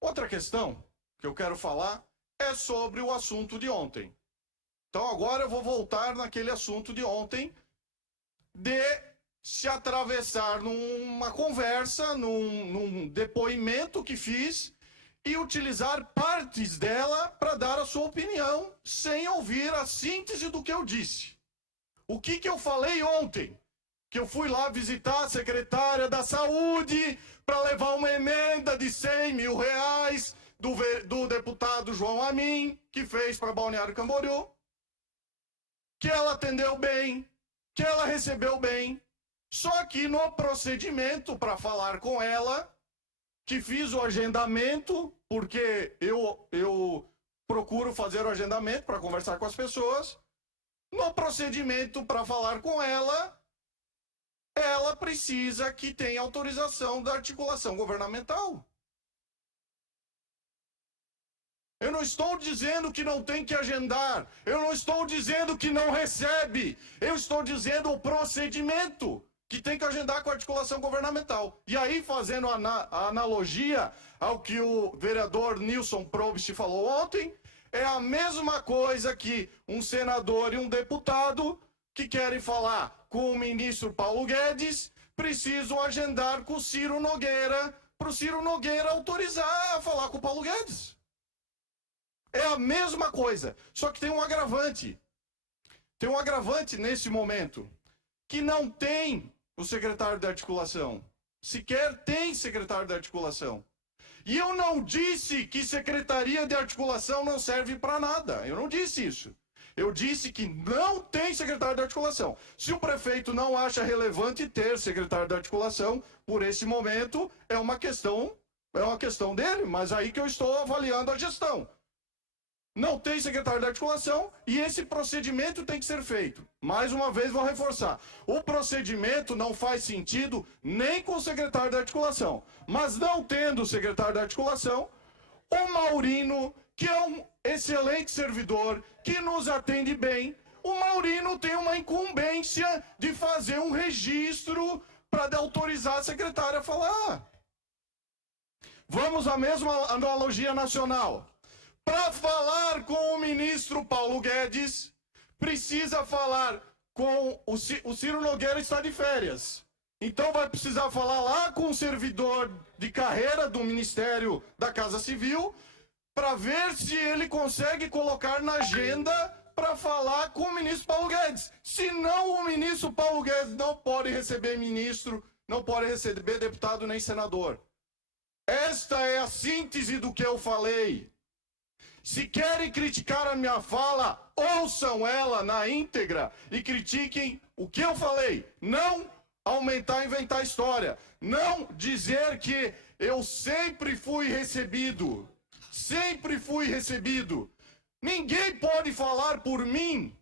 Outra questão que eu quero falar é sobre o assunto de ontem. Então agora eu vou voltar naquele assunto de ontem de se atravessar numa conversa, num depoimento que fiz e utilizar partes dela para dar a sua opinião sem ouvir a síntese do que eu disse. O que eu falei ontem? Que eu fui lá visitar a secretária da Saúde para levar uma emenda de 100 mil reais do deputado João Amin, que fez para Balneário Camboriú, que ela atendeu bem, que ela recebeu bem. Só que no procedimento para falar com ela, que fiz o agendamento, porque eu procuro fazer o agendamento para conversar com as pessoas, no procedimento para falar com ela, ela precisa que tenha autorização da articulação governamental. Eu não estou dizendo que não tem que agendar, eu não estou dizendo que não recebe, eu estou dizendo o procedimento que tem que agendar com a articulação governamental. E aí, fazendo a analogia ao que o vereador Nilson Probst falou ontem, é a mesma coisa que um senador e um deputado que querem falar com o ministro Paulo Guedes precisam agendar com o Ciro Nogueira para o Ciro Nogueira autorizar a falar com o Paulo Guedes. É a mesma coisa, só que tem um agravante. Tem um agravante nesse momento, que não tem o secretário de articulação. Sequer tem secretário de articulação. E eu não disse que secretaria de articulação não serve para nada. Eu não disse isso. Eu disse que não tem secretário de articulação. Se o prefeito não acha relevante ter secretário de articulação, por esse momento, é uma questão dele, mas aí que eu estou avaliando a gestão. Não tem secretário de articulação e esse procedimento tem que ser feito. Mais uma vez vou reforçar. O procedimento não faz sentido nem com o secretário de articulação. Mas não tendo o secretário de articulação, o Maurino, que é um excelente servidor, que nos atende bem, o Maurino tem uma incumbência de fazer um registro para autorizar a secretária a falar. Vamos à mesma analogia nacional. Para falar com o ministro Paulo Guedes, precisa falar com o Ciro Nogueira está de férias. Então vai precisar falar lá com o servidor de carreira do Ministério da Casa Civil para ver se ele consegue colocar na agenda para falar com o ministro Paulo Guedes. Senão o ministro Paulo Guedes não pode receber ministro, não pode receber deputado nem senador. Esta é a síntese do que eu falei. Se querem criticar a minha fala, ouçam ela na íntegra e critiquem o que eu falei. Não aumentar e inventar história. Não dizer que eu sempre fui recebido. Sempre fui recebido. Ninguém pode falar por mim.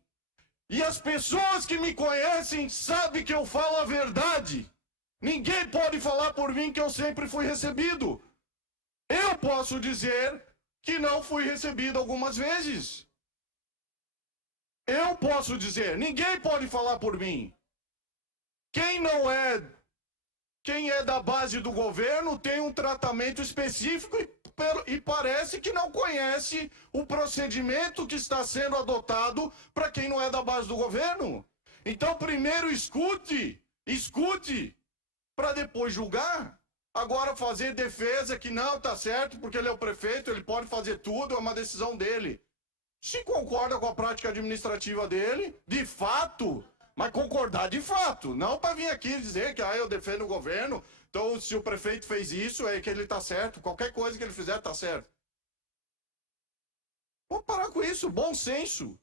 E as pessoas que me conhecem sabem que eu falo a verdade. Ninguém pode falar por mim que eu sempre fui recebido. Eu posso dizer que não fui recebido algumas vezes. Eu posso dizer, ninguém pode falar por mim. Quem é da base do governo tem um tratamento específico e parece que não conhece o procedimento que está sendo adotado para quem não é da base do governo. Então, primeiro escute para depois julgar. Agora fazer defesa que não está certo, porque ele é o prefeito, ele pode fazer tudo, é uma decisão dele. Se concorda com a prática administrativa dele, de fato, mas concordar de fato, não para vir aqui dizer que eu defendo o governo, então se o prefeito fez isso, é que ele está certo, qualquer coisa que ele fizer está certo. Vamos parar com isso, bom senso.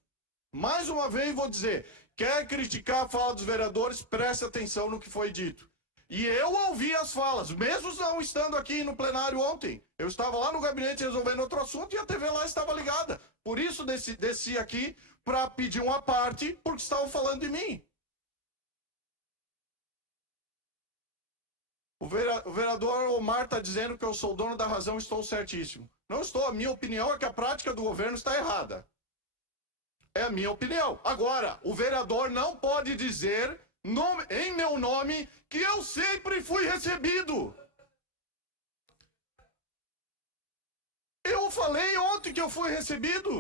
Mais uma vez vou dizer, quer criticar a fala dos vereadores, preste atenção no que foi dito. E eu ouvi as falas, mesmo não estando aqui no plenário ontem. Eu estava lá no gabinete resolvendo outro assunto e a TV lá estava ligada. Por isso desci aqui para pedir uma parte, porque estavam falando de mim. O vereador Omar está dizendo que eu sou o dono da razão, estou certíssimo. Não estou, a minha opinião é que a prática do governo está errada. É a minha opinião. Agora, o vereador não pode dizer em meu nome que eu sempre fui recebido. falei ontem que eu fui recebido.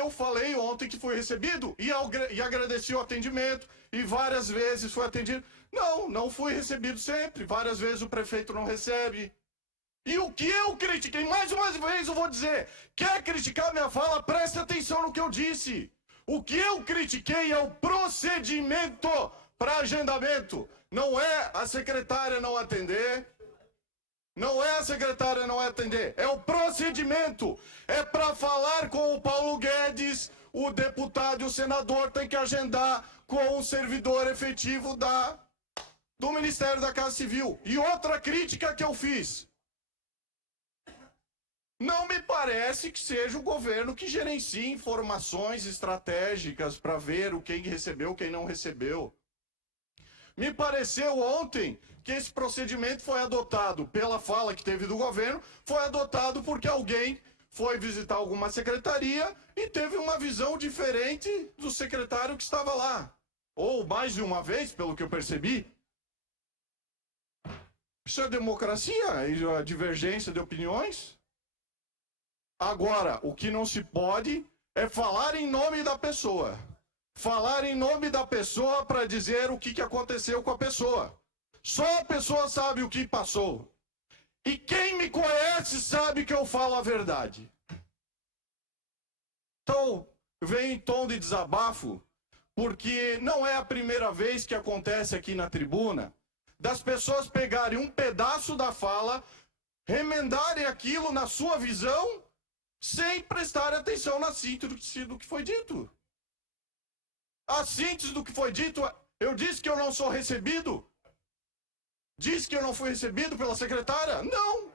Eu falei ontem que fui recebido e agradeci o atendimento e várias vezes foi atendido. Não fui recebido sempre. Várias vezes o prefeito não recebe. E o que eu critiquei, mais uma vez eu vou dizer, quer criticar minha fala, preste atenção no que eu disse. O que eu critiquei é o procedimento para agendamento. Não é a secretária não atender. Não é a secretária não atender. É o procedimento. É para falar com o Paulo Guedes, o deputado e o senador tem que agendar com o servidor efetivo do Ministério da Casa Civil. E outra crítica que eu fiz. Não me parece que seja o governo que gerencia informações estratégicas para ver quem recebeu, quem não recebeu. Me pareceu ontem que esse procedimento foi adotado pela fala que teve do governo, foi adotado porque alguém foi visitar alguma secretaria e teve uma visão diferente do secretário que estava lá. Ou mais de uma vez, pelo que eu percebi. Isso é democracia? E a divergência de opiniões? Agora, o que não se pode é falar em nome da pessoa. Falar em nome da pessoa para dizer o que aconteceu com a pessoa. Só a pessoa sabe o que passou. E quem me conhece sabe que eu falo a verdade. Então, venho em tom de desabafo, porque não é a primeira vez que acontece aqui na tribuna, das pessoas pegarem um pedaço da fala, remendarem aquilo na sua visão, sem prestar atenção na síntese do que foi dito. A síntese do que foi dito, eu disse que eu não sou recebido? Disse que eu não fui recebido pela secretária? Não!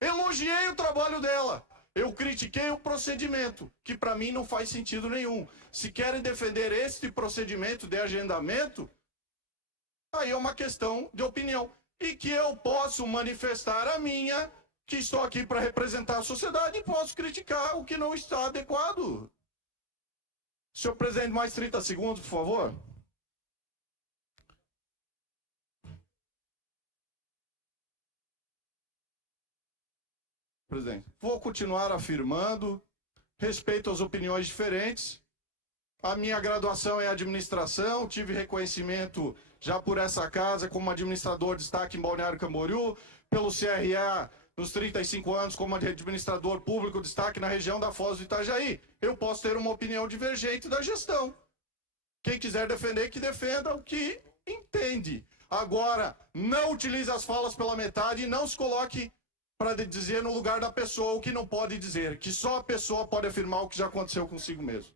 Elogiei o trabalho dela. Eu critiquei o procedimento, que para mim não faz sentido nenhum. Se querem defender este procedimento de agendamento, aí é uma questão de opinião. E que eu posso manifestar a minha, que estou aqui para representar a sociedade, e posso criticar o que não está adequado. Senhor presidente, mais 30 segundos, por favor. Presidente, vou continuar afirmando, respeito às opiniões diferentes. A minha graduação é administração, tive reconhecimento já por essa casa como administrador de destaque em Balneário Camboriú, pelo CRA nos 35 anos como administrador público de destaque na região da Foz do Itajaí. Eu posso ter uma opinião divergente da gestão. Quem quiser defender, que defenda o que entende. Agora, não utilize as falas pela metade e não se coloque para dizer no lugar da pessoa o que não pode dizer, que só a pessoa pode afirmar o que já aconteceu consigo mesmo.